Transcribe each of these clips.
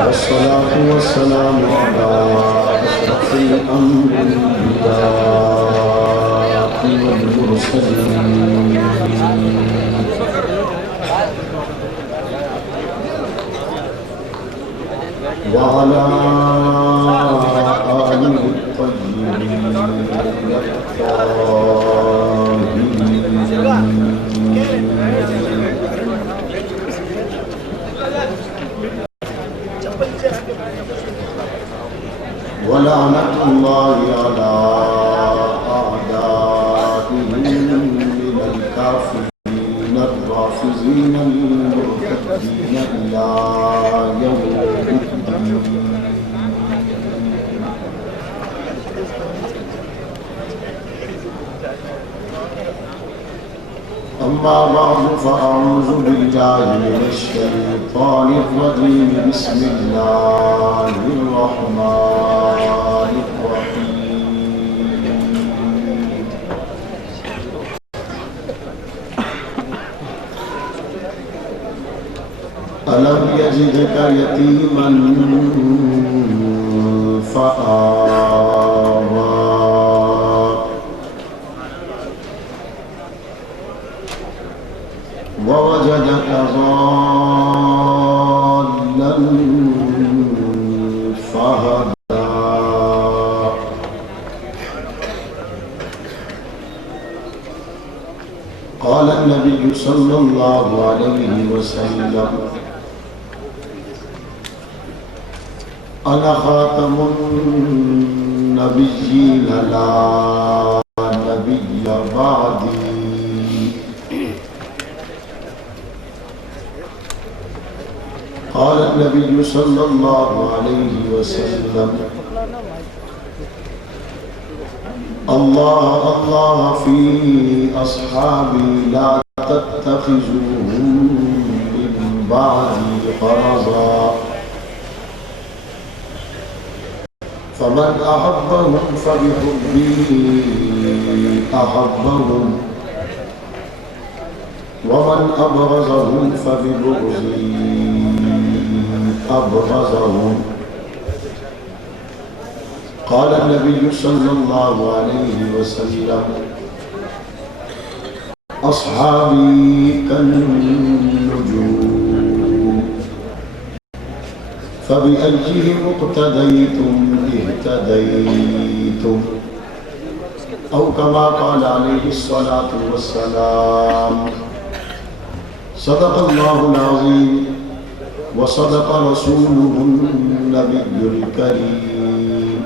والصلاة والسلام على أشرف الأنبياء والمرسلين وعلى آله الطيبين ولعنة الله على أعدائهم من الكافرين الرافضين المرتدين إلى يوم الدين. أما بعد فأعوذ بالله من الشيطان الرجيم بسم الله الرحمن الرحيم. ألم يجدك يتيما فآوى ووجدك ضالا فهدى قال النبي صلى الله عليه وسلم أنا خاتم النبيين لا نبي بعدي قال النبي صلى الله عليه وسلم الله الله في أصحابي لا تتخذوهم من بعدي غرضا فمن أحبهم فبحبه أحبهم ومن أبغضهم فببغضي أبغضهم. قال النبي صلى الله عليه وسلم أصحابي كالنجوم فبأيهم اقتديتم اهتديتم أو كما قال عليه الصلاة والسلام. صدق الله العظيم وصدق رسوله النبي الكريم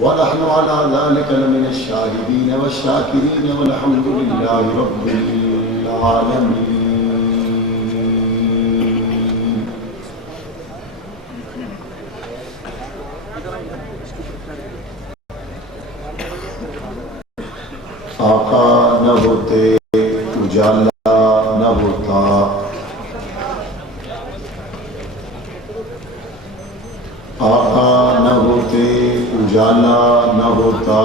ونحن على ذلك لمن الشاهدين والشاكرين والحمد لله رب العالمين. آقا نہ ہوتے اجالا نہ ہوتا، آقا نہ ہوتے اجالا نہ ہوتا،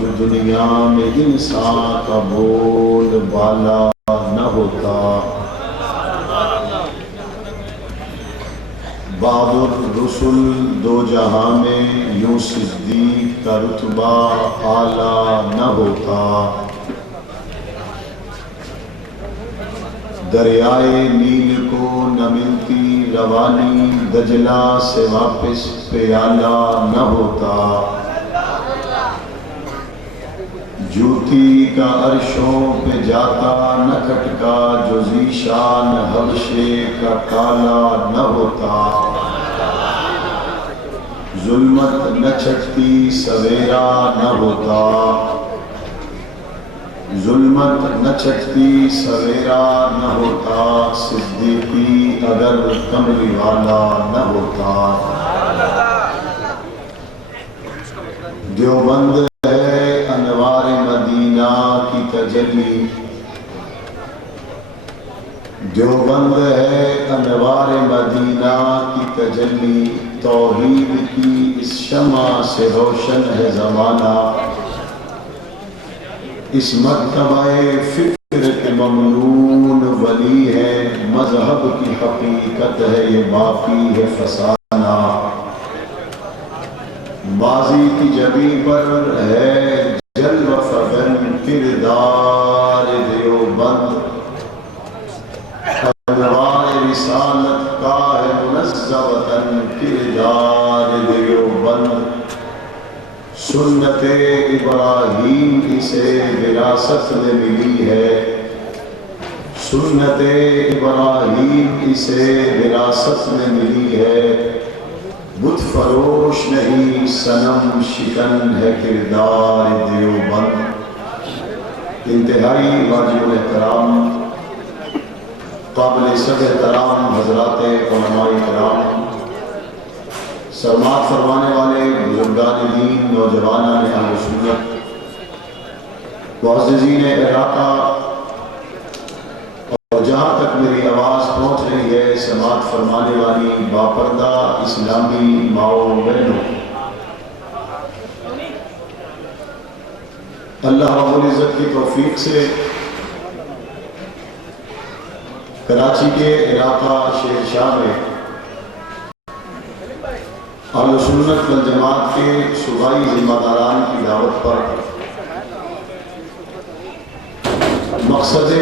جو دنیا میں انسان کا بول بالا نہ ہوتا. بعد الرسل دو جہاں میں یوں صدیق کا رتبہ اعلیٰ نہ ہوتا. دریائے نیل کو نہ ملتی روانی، دجلہ سے واپس پیالہ نہ ہوتا. جوتی کا عرشوں پہ جاتا نہ کھٹکا، جو ذیشان حبشے کا کالا نہ ہوتا. ظلمت نہ چھٹتی سویرا نہ ہوتا، ظلمت نہ چھٹتی سویرا نہ ہوتا. صدیقی اگر کملی والا نہ ہوتا. دیوبند ہے انوار مدینہ کی تجلی، دیوبند ہے انوار مدینہ کی تجلی. توحید کی اس شمع سے روشن ہے زمانہ، اس مرتبہ فکر کے ممنون ولی ہے، مذہب کی حقیقت ہے یہ باقی ہے فسانہ، ماضی کی جبی پر ہے جلوہ فغن کردار دیوبند، انوار رسالت کا ہے منزہ وطن کردار دیوبند، سنت ابراہیم اسے وراثت میں ملی ہے، سنت ابراہیم اسے وراثت میں ملی ہے، بت فروش نہیں صنم شکن ہے کردار دیوبند۔ انتہائی واجب احترام قابل صد احترام حضرات علماء کرام، سماعت فرمانے والے بزرگان دین، نوجوانان اہل سنت، معززین علاقہ، اور جہاں تک میری آواز پہنچ رہی ہے سماعت فرمانے والی باپردہ اسلامی ماؤں بہنوں، اللہ رب العزت کی توفیق سے کراچی کے علاقہ شیر شاہ میں اہل سنت والجماعت کے صوبائی ذمہ داران کی دعوت پر مقصد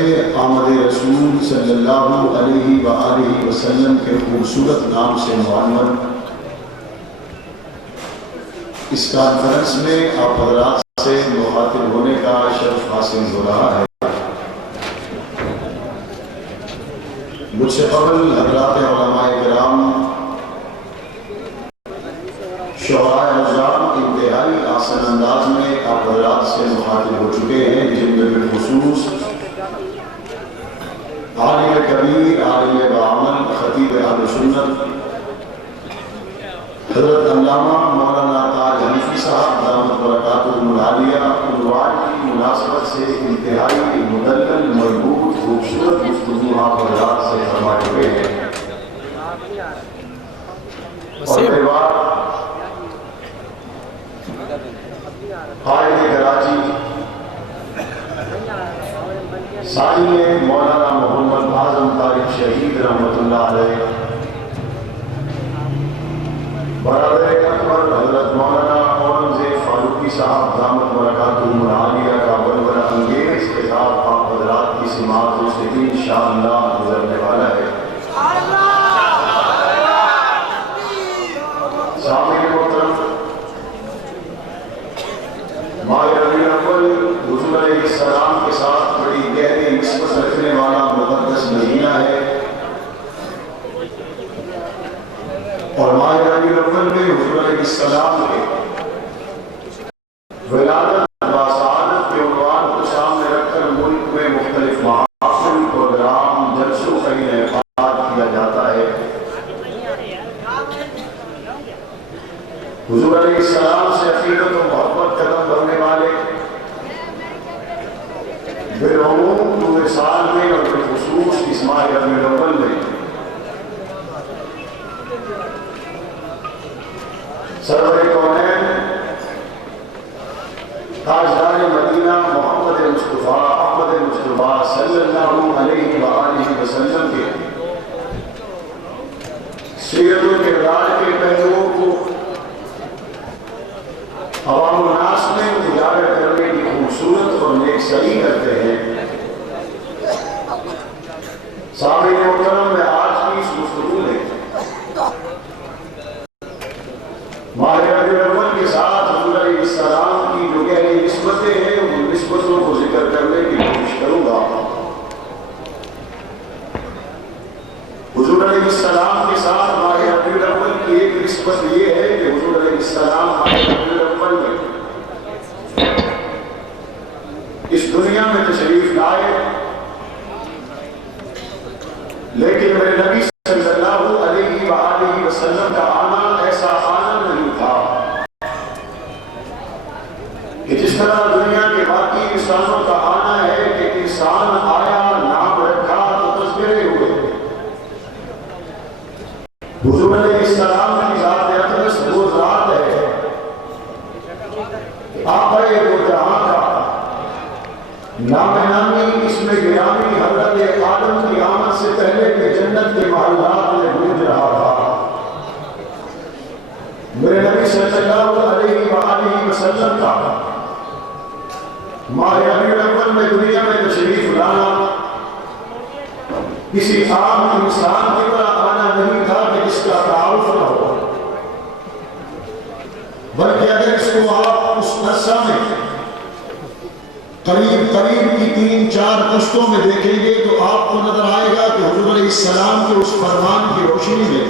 آمد رسول صلی اللہ علیہ وآلہ وسلم کے خوبصورت نام سے معنون اس کانفرنس میں آپ حضرات سے مخاطب ہونے کا شرف حاصل ہو رہا ہے۔ مجھ سے قبل حضرات علماء کرام، شعراء حضرات انتہائی آسان انداز میں آپ حضرات سے مخاطب ہو چکے ہیں، جن میں بالخصوص عالم کبیر، عالم بعمل، خطیب اہل سنت حضرت علامہ مولانا تاج حنفی صاحب دامت برکاتہم العالیہ عنوان کی مناسبت سے انتہائی مدلل، مربوط، خوبصورت گفتگو آپ حضرات سے فرما چکے ہیں، اور دیوار قائد کراچی سائی مولانا محمد اعظم طارق شہید رحمۃ اللہ علیہ، برادر اکبر حضرت مولانا اورنگزیب فاروقی صاحب دامت برکاتہم العالیہ کا ولولہ انگیز خطاب آپ حضرات کی سماعت سے انشاءاللہ گزرنے والا ہے۔ سامعین محترم، ماہ ربیع الاول حضور علیہ السلام کے ساتھ بڑی گہری نسبت رکھنے والا مقدس مہینہ ہے، اور ماہ ربیع الاول میں حضور علیہ السلام کے ولادت و سعادت کے عنوان کو سامنے رکھ کر ملک میں مختلف محافل، پروگرام، جلسوں کا انعقاد کیا جاتا ہے۔ حضور علیہ السلام سے عقیدت و محبت قدم بھرنے والے بالعموم پورے سال میں اور بالخصوص اس ماہ ربیع الاول میں سرور کونین تاجدار مدینہ محمد مصطفیٰ احمد مصطفیٰ صلی اللہ علیہ وآلہ وسلم کے سیرت و کردار کے پہلوؤں کو عوام الناس میں اجاگر کرنے کی خوبصورت اور نیک سری کرتے ہیں۔ سامعین محترم، میں آج کی اس گفتگو میں ماہ ربیع الاول کے ساتھ حضور علیہ السلام کی جو گہری نسبتیں ہیں ان نسبتوں کو ذکر کرنے کی کوشش کروں گا۔ حضور علیہ السلام کے ساتھ ماہ ربیع الاول کی ایک نسبت یہ ہے کہ حضور علیہ السلام ماہ ربیع الاول میں اس دنیا میں تشریف لائے، لیکن میرے نبی صلی اللہ علیہ وآلہ وسلم کا آنا ایسا آنا نہیں تھا کہ جس طرح دنیا کے باقی انسانوں کا آنا ہے کہ انسان آیا، نام رکھا تو تذکرے ہوئے۔ حضور علیہ السلام کی ذات میرے نبی صلی اللہ علیہ وآلہ وسلم کا ماہ ربیع الاول میں دنیا میں تشریف لانا کسی عام انسان کی طرح آنا نہیں تھا کہ جس کا تعارف نہ ہو، بلکہ اگر اس کو آپ اس عرصہ میں قریب کی 3-4 پشتوں میں دیکھیں گے تو آپ کو نظر آئے گا کہ حضور علیہ السلام کے اس فرمان کی روشنی میں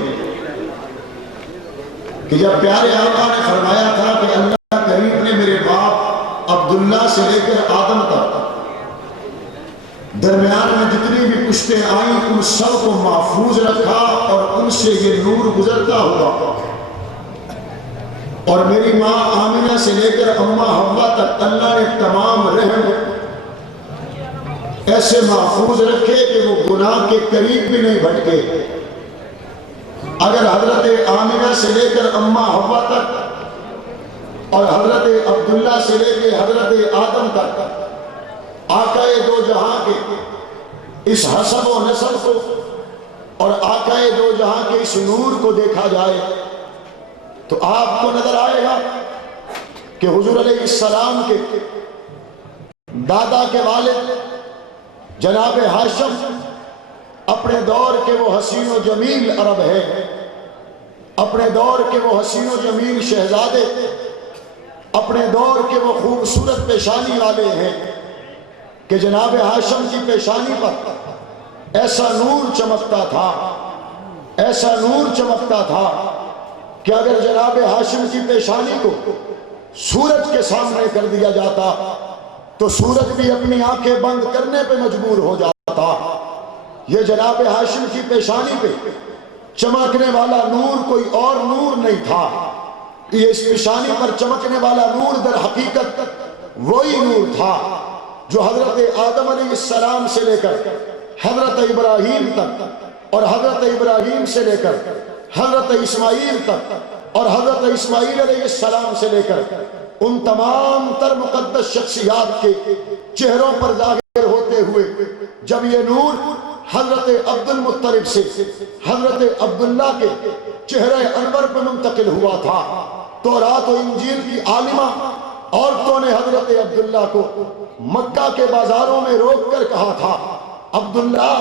کہ جب پیارے آقا نے فرمایا تھا کہ اللہ کریم نے میرے باپ عبداللہ سے لے کر آدم تک درمیان میں جتنی بھی پشتیں آئیں ان سب کو محفوظ رکھا اور ان سے یہ نور گزرتا ہوا، اور میری ماں آمنہ سے لے کر اماں حوا تک اللہ نے تمام رحم ایسے محفوظ رکھے کہ وہ گناہ کے قریب بھی نہیں بھٹکے۔ اگر حضرت آمنہ سے لے کر اماں حوا تک اور حضرت عبداللہ سے لے کے حضرت آدم تک آقائے دو جہاں کے اس حسب و نسب کو اور آقائے دو جہاں کے اس نور کو دیکھا جائے تو آپ کو نظر آئے گا کہ حضور علیہ السلام کے دادا کے والد جناب ہاشم اپنے دور کے وہ حسین و جمیل عرب ہے، اپنے دور کے وہ حسین و جمیل شہزادے، اپنے دور کے وہ خوبصورت پیشانی والے ہیں کہ جناب ہاشم کی پیشانی پر ایسا نور چمکتا تھا، ایسا نور چمکتا تھا کہ اگر جناب ہاشم کی پیشانی کو سورج کے سامنے کر دیا جاتا تو سورج بھی اپنی آنکھیں بند کرنے پہ مجبور ہو جاتا۔ یہ جناب ہاشم کی پیشانی پہ چمکنے والا نور کوئی اور نور نہیں تھا، یہ اس پیشانی پر چمکنے والا نور در حقیقت وہی نور تھا جو حضرت آدم علیہ السلام سے لے کر حضرت ابراہیم تک اور حضرت ابراہیم سے لے کر حضرت اسماعیل تک اور حضرت اسماعیل علیہ السلام سے لے کر ان تمام تر مقدس شخصیات کے چہروں پر ظاہر ہوتے ہوئے جب یہ نور حضرت عبد المطلب سے حضرت عبداللہ کے چہرے انور پر منتقل ہوا تھا تو رات و انجیل کی عالمہ عورتوں نے حضرت عبداللہ کو مکہ کے بازاروں میں روک کر کہا تھا، عبداللہ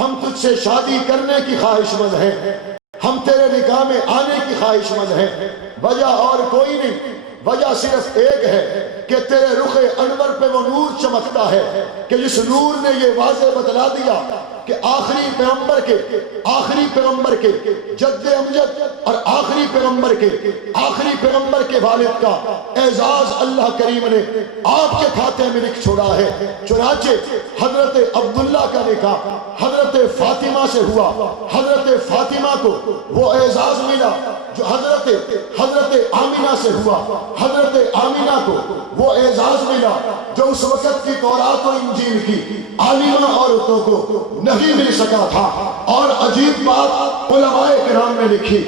ہم تجھ سے شادی کرنے کی خواہش مند ہیں، ہم تیرے نکاح میں آنے کی خواہش مند ہیں، وجہ اور کوئی نہیں، وجہ صرف ایک ہے کہ تیرے رخ انور پہ وہ نور چمکتا ہے کہ جس نور نے یہ واضح بتلا دیا کہ آخری پیغمبر کے جد امجد اور آخری پیغمبر کے والد کا اعزاز اللہ کریم نے آپ کے کھاتے میں لکھ چھوڑا ہے۔ چنانچہ حضرت عبداللہ کا نکاح حضرت فاطمہ سے ہوا، حضرت فاطمہ کو وہ اعزاز ملا جو حضرت آمنہ سے ہوا، حضرت آمنہ کو وہ اعزاز ملا جو اس وقت کی تورات و انجیل کی عالمہ عورتوں کو نہیں مل سکا تھا۔ اور عجیب بات علماء کرام نے لکھی،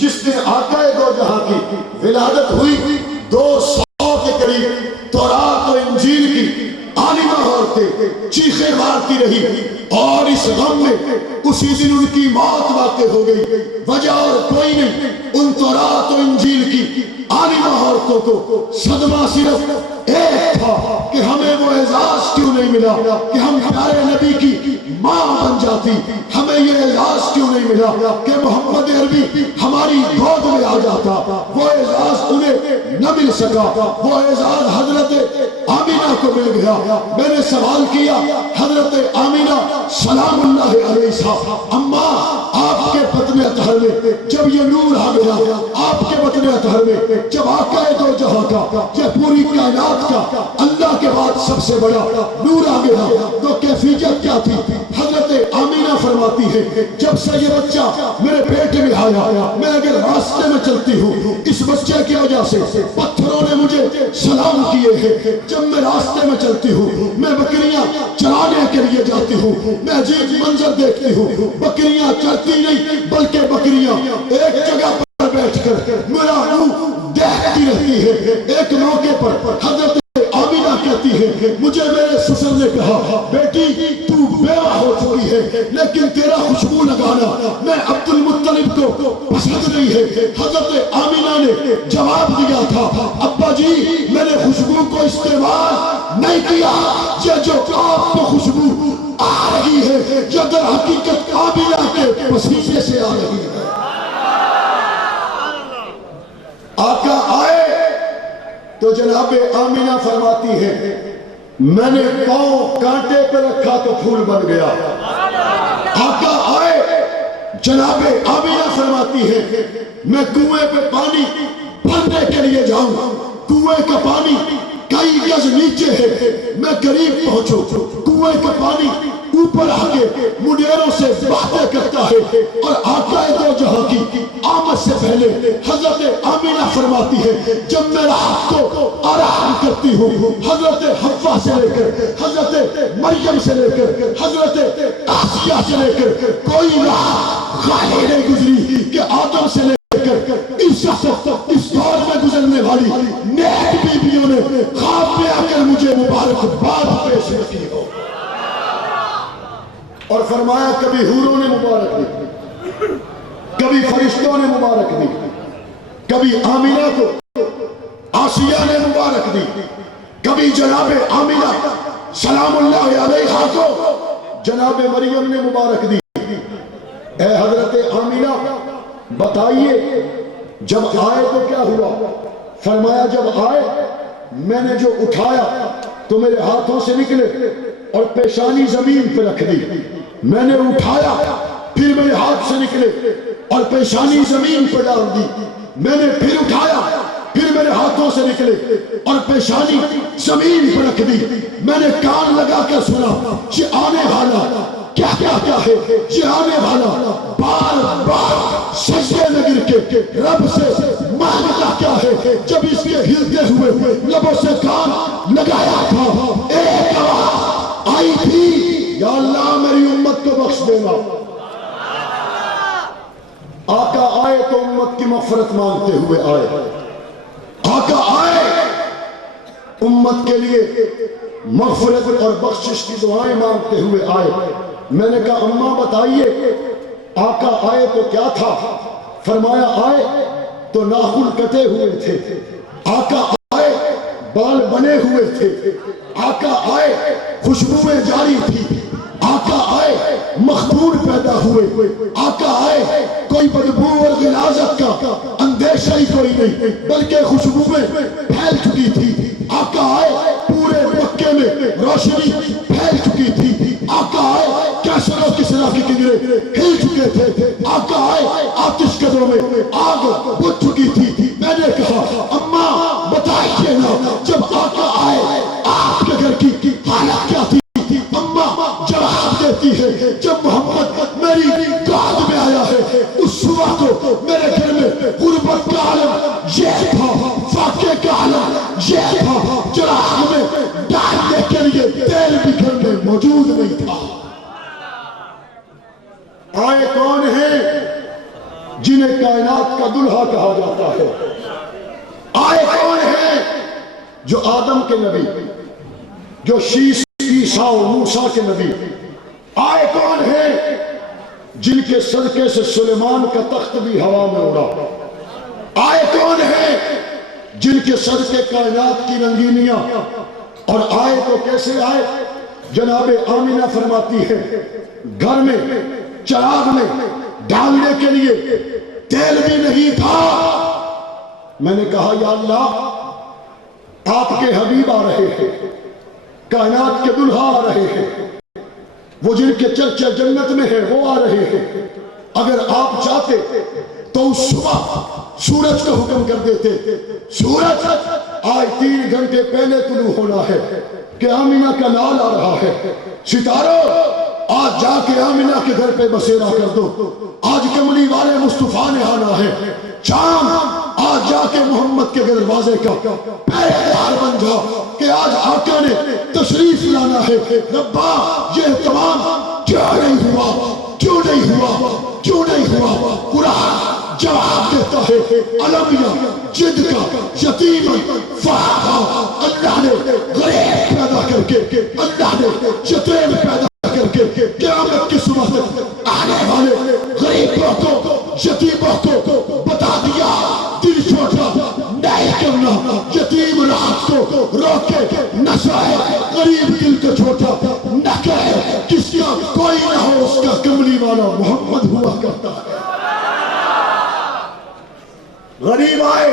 جس دن آقا دو جہاں کی ولادت ہوئی 200 کے قریب تورات و انجیل کی عالمہ عورتیں چیخیں مارتی رہی اور اس غم میں اسی دن ان کی موت واقع ہو گئی، وجہ اور کوئی نہیں، ان تورات و انجیل کی عالمہ عورتوں کو صدمہ صرف ایک تھا کہ ہمیں وہ اعزاز کیوں نہیں ملا کہ ہم پیارے نبی کی ماں بن جاتی، ہمیں یہ اعزاز کیوں نہیں ملا کہ محمد عربی ہماری گود میں آ جاتا، وہ اعزاز انہیں نہ مل سکا، وہ اعزاز حضرت آمنہ کو مل گیا۔ میں نے سوال کیا حضرت آمنہ سلام اللہ علیہ صاحب، اماں آپ کے بطن اطہر میں جب یہ نور آ گیا، آپ کے بطن اطہر میں جب آقا دو جہاں کا یہ پوری کائنات کا اللہ کے بعد سب سے بڑا نور آ گیا تو کیفیت کیا تھی؟ حضرت آمنہ فرماتی ہے جب سے یہ بچہ میرے پیٹ میں آیا، میں اگر راستے میں چلتی ہوں اس بچے کی وجہ سے پتھروں نے مجھے سلام کیے ہیں، جب میں راستے میں چلتی ہوں میں بکریاں چرانے کے لیے جاتی ہوں، میں عجیب منظر دیکھتی ہوں، بکریاں چرتی نہیں بلکہ بکریاں ایک جگہ پر بیٹھ کر میرا منہ دیکھتی رہتی ہے۔ ایک موقع پر حضرت آمنہ کہتی ہے مجھے میرے سسر نے کہا بیٹی تو بیوہ ہو چکی چکی ہے لیکن تیرا خوشبو لگانا میں عبد المطلب کو پسند نہیں ہے۔ حضرت آمینہ نے جواب دیا تھا ابا جی میں نے خوشبو کو استعمال نہیں کیا، یہ جو آپ کو خوشبو آ رہی ہے یہ در حقیقت آمینہ کے پسینے سے آ رہی ہے۔ آقا آئے تو جناب آمینہ فرماتی ہے میں نے پاؤں کانٹے پہ رکھا تو پھول بن گیا۔ آقا آئے جناب آمینہ فرماتی ہے میں کنویں پہ پانی بھرنے کے لیے جاؤں، کنویں کا پانی کئی گز نیچے ہے، میں قریب پہنچوں، کنویں کا پانی اوپر آگے منیروں سے باتیں کرتا ہے اور آقا دو جہاں کی آمد سے پہلے حضرت آمینہ فرماتی ہے جب میں رات کو آرام کرتی ہوں حضرت حوا سے لے کر حضرت مریم سے لے کر حضرت آسیہ سے لے کر کوئی راہ خالی نہیں گزری کہ آدم سے لے کر اس دور میں گزرنے والی نیک بیویوں نے خواب میں آ کر مجھے مبارکباد پیش کی ہو اور فرمایا کبھی حوروں نے مبارک دی، کبھی فرشتوں نے مبارک دی، کبھی آمینہ کو آسیہ نے مبارک دی، کبھی جناب آمینہ سلام اللہ علیہا کو جناب مریم نے مبارک دی۔ اے حضرت آمینہ بتائیے جب آئے تو کیا ہوا؟ فرمایا جب آئے میں نے جو اٹھایا تو میرے ہاتھوں سے نکلے اور پیشانی زمین پہ رکھ دی، میں نے اٹھایا پھر میرے ہاتھ سے نکلے اور پیشانی زمین پہ ڈال دی، میں نے پھر اٹھایا پھر میرے ہاتھوں سے نکلے اور پیشانی زمین پہ رکھ دی، میں نے کان لگا کر سنا یہ آنے والا کیا کیا کیا ہے، یہ آنے والا بار بار سجدے میں گر کے رب سے مانگتا کیا ہے، جب اس کے ہلتے ہوئے لبوں سے کان لگایا تھا ایک آواز آئی تھی یا اللہ میری امت کو بخش دینا۔ آقا آئے تو امت کی مغفرت مانگتے ہوئے آئے، آقا آئے امت کے لیے مغفرت اور بخشش کی دعائیں مانگتے ہوئے آئے۔ میں نے کہا اماں بتائیے آقا آئے تو کیا تھا؟ فرمایا آئے تو ناخن کٹے ہوئے تھے، آقا آئے بال بنے ہوئے تھے، آقا آئے خوشبوئیں جاری تھی، آقا آئے مخدور پیدا ہوئے، آقا آئے کوئی بدبو اور غلاظت کا اندیشہ ہی کوئی نہیں بلکہ خوشبوئیں پھیل چکی تھی، آقا آئے پورے مکے میں روشنی پھیل چکی تھی، آقا آئے کیسر و کسرا کے کنگرے ہل چکے تھے، آقا آئے آتش قدروں میں آگ بجھ چکی تھی۔ میں نے کہا اماں بتائیے نا جب آقا آئے آپ کے گھر کی حالت کیا تھی؟ اماں جواب دیتی ہے جب محمد میری گود میں آیا ہے اس صبح کو میرے گھر میں غربت کا عالم یہ تھا، فاقے کا عالم یہ تھا، چراغ میں ڈالنے کے لیے تیل بھی گھر میں موجود نہیں تھا۔ آئے کون ہیں جنہیں کائنات کا دلہا کہا جاتا ہے؟ آئے کون ہیں جو آدم کے نبی، جو شیش عیسیٰ و موسیٰ کے نبی؟ آئے کون ہیں جن کے صدقے سے سلیمان کا تخت بھی ہوا میں اڑا؟ آئے کون ہیں جن کے صدقے کائنات کی رنگینیاں؟ اور آئے تو کیسے آئے؟ جناب آمینہ فرماتی ہے گھر میں چراغ میں ڈالنے کے لیے تیل بھی نہیں تھا۔ میں نے کہا یا اللہ آپ کے حبیب آ رہے ہیں، کائنات کے دلہا آ رہے ہیں، وہ جن کے چرچے جنت میں ہیں وہ آ رہے ہیں، اگر آپ چاہتے تو اس صبح سورج کا حکم کر دیتے، سورج آج 3 گھنٹے پہلے طلوع ہونا ہے کہ آمینہ کا لال آ رہا ہے، ستاروں آج جا کے آمینہ کے گھر پہ بسیرا کر دو، آج کملی والے مصطفیٰ نے آنا ہے، شام آج جا کے محمد کے دروازے کا پہرےدار بن جا کہ آج آقا نے تشریف لانا ہے۔ ربا یہ اہتمام کیوں نہیں ہوا، کیوں نہیں ہوا، کیوں نہیں ہوا؟ قرآن جواب دیتا ہے علمیہ جد کا یتیما فہما، اللہ نے غریب پیدا کر کے، اللہ نے یتیم پیدا کر کے قیامت وقت آنے والے غریبوں کو یتیموں کو بتا دیا دل چھوٹا نہیں کرنا یتیم رات کو روکے نہ سوئے غریب دل کو چھوٹا نہ کہے کس کا کوئی نہ ہو اس کا کملی والا محمد ہوا کرتا ہے غریب آئے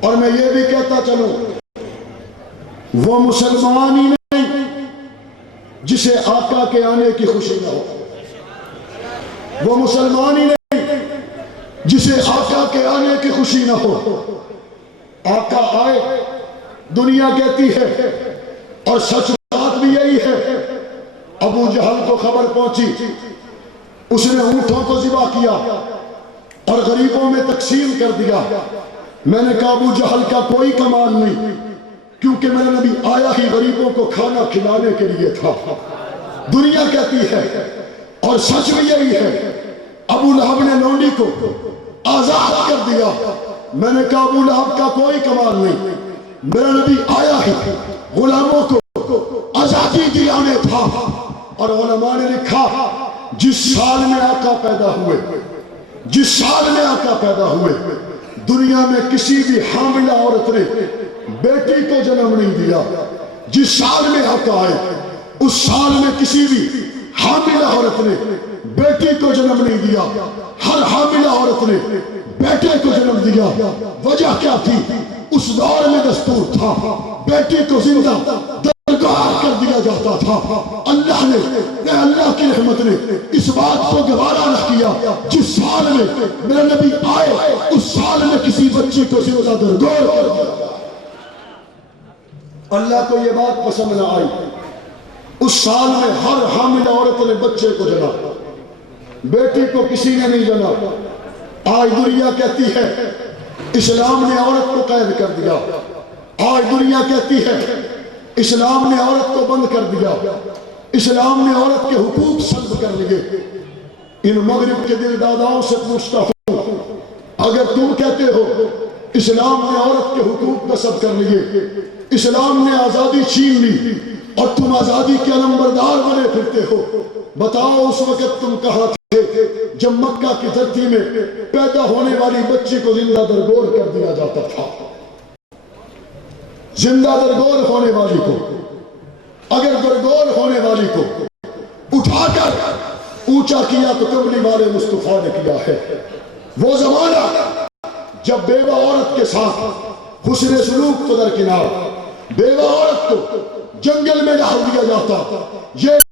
اور میں یہ بھی کہتا چلوں وہ مسلمان ہی نہیں جسے آقا کے آنے کی خوشی نہ ہو وہ مسلمان ہی نہیں جسے آقا کے آنے کی خوشی نہ ہو آقا آئے دنیا کہتی ہے اور سچ بات بھی یہی ہے ابو جہل کو خبر پہنچی اس نے اونٹوں کو ذبح کیا اور غریبوں میں تقسیم کر دیا میں نے کہا ابو جہل کا کوئی کمال نہیں کیونکہ میرا نبی آیا ہی غریبوں کو کھانا کھلانے کے لیے تھا دنیا کہتی ہے اور سچ بھی یہی ہے ابو لہب نے لونڈی کو آزاد کر دیا میں نے کہا ابو لہب کا کوئی کمال نہیں میرا نبی آیا ہی غلاموں کو آزادی دلانے تھا اور علماء نے لکھا جس سال میں آقا پیدا ہوئے جس سال میں آقا پیدا ہوئے دنیا میں کسی بھی حاملہ عورت نے بیٹی کو جنم نہیں دیا جس سال میں آقا آئے اس سال میں کسی بھی حاملہ عورت نے بیٹی کو جنم نہیں دیا ہر حاملہ عورت نے بیٹے کو جنم دیا وجہ کیا تھی اس دور میں دستور تھا بیٹی کو زندہ درگار کر دیا جاتا تھا اللہ نے اللہ کی رحمت نے اس بات کو گوارا نہ کیا جس سال میں میرا نبی آئے اس سال میں کسی بچی کو زندہ درگار کر دیا اللہ کو یہ بات پسند نہ آئی اس سال میں ہر حاملہ عورت نے بچے کو جنا بیٹی کو کسی نے نہیں جنا آج دنیا کہتی ہے اسلام نے عورت کو قید کر دیا آج دنیا کہتی ہے اسلام نے عورت کو بند کر دیا اسلام نے عورت کے حقوق سلب کر لیے ان مغرب کے دل داداؤں سے پوچھتا ہوں اگر تم کہتے ہو اسلام نے عورت کے حقوق نصب کر لیے اسلام نے آزادی چھین لی اور تم آزادی کے علمبردار بنے پھرتے ہو بتاؤ اس وقت تم کہاں تھے جب مکہ کی دھرتی میں پیدا ہونے والی بچی کو زندہ درگور کر دیا جاتا تھا زندہ درگور ہونے والی کو اگر درگور ہونے والی کو اٹھا کر اونچا کیا تو کملی والے مصطفیٰ نے کیا ہے وہ زمانہ جب بیوہ عورت کے ساتھ حسن سلوک تو درکنار بیوہ عورت کو جنگل میں ڈال دیا جاتا یہ